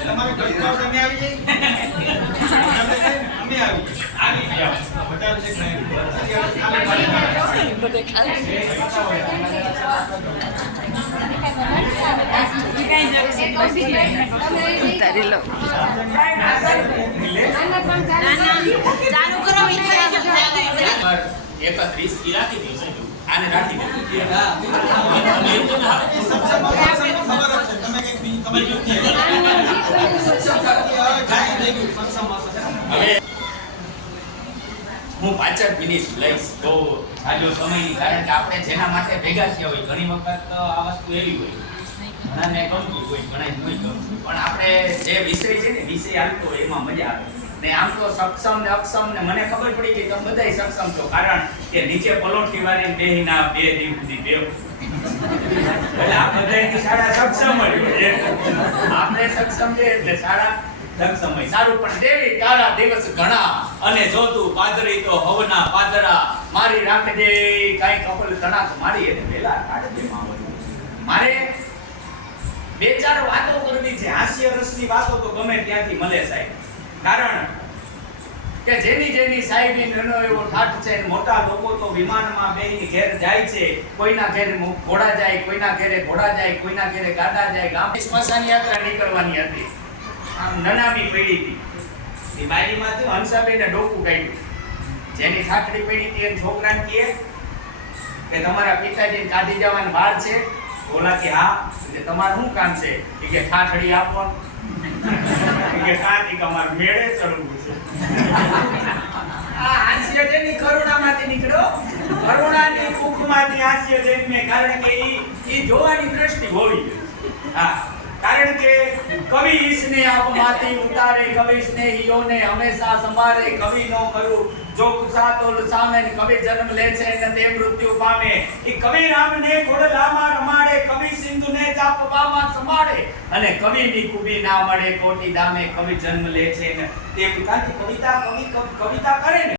તમારે ગળકાવ તમે આવી જાય અમે આવી ગયા 31 ઈરાકી દિવસે આને રાખી દે હું 5 મિનિટ લઈશ તો આજો સમયની કારણ કે આપણે જેના માટે ભેગા થયા હોય ઘણી વખત આ વસ્તુ એવી હોય ઘણાને ગમતું હોય ઘણા નહીં ગમતું પણ આપણે જે વિષય છે ને વિષય હાલતો હોય એમાં મજા આવે ને આમ તો સક્ષમ ને અક્ષમ ને મને ખબર પડી કે તમે બધાય સક્ષમ છો કારણ કે નીચે પલોઠી વાળી બેહીના 2 દિવસ સુધી બે એટલે આ બધાયની શાળા સક્ષમ જ હોય આપણે સક્ષમ છે એટલે શાળા સક્ષમ હોય સારું પણ દેવી તારા દિવસ ઘણા અને જો તું પાદરી તો હવના પાદરા મારી રાખજે કાઈ કપલ તણાક મારી એટલે પેલા કાઢ દે મારે બે ચાર વાતો કરવી છે હાસ્ય રસની વાતો તો ગમે ત્યાંથી મળે સાહેબ કારણ કે જેની સાહેબની નાનો એવો ઠાઠ છે મોટા લોકો તો વિમાનમાં બેહીને ઘેર જાય છે કોઈના ઘેર ઘોડા જાય કોઈના ઘેરે ઘોડા જાય કોઈના ઘેરે ગાડા જાય ગામ સ્મશાન યાત્રા નીકળવાની હતી આમ નનામી પડી હતી એ બારીમાંથી હંસાબેને ડોકું કાઢ્યું જેની ઠાકડી પડી હતી એ છોકરાને કહે કે તમારા પિતાજીને કાઢી જવાની વાર છે બોલા કે હા એટલે તમારું શું કામ છે કે ઠાઠડી આપો કે કાંઈ કમાર મેળે ચડવું છે આ હાસ્ય જેની કરુણામાંથી નીકળ્યો કરુણાની મુખમાંથી હાસ્ય જન્મે કારણ કે ઈ જોવાની દ્રષ્ટિ હોવી હા કારણ કે કવિ ઈસને આપમાંથી ઉતારે કવિ સ્નેહીઓને હંમેશા સંભાળે કવિ નો કરું જો કુસાતોલ સામે કવિ જન્મ લે છે અને તે મૃત્યુ પામે ઈ કવિ રામને ઘોડલામાં રમાડે કવિ સિંધુને ચાપવામાં સંભાળે અને કવિની કુબી ના મળે કોટી દામે કવિ જન્મ લે છે ને તે કાંથી કવિતા કરે ને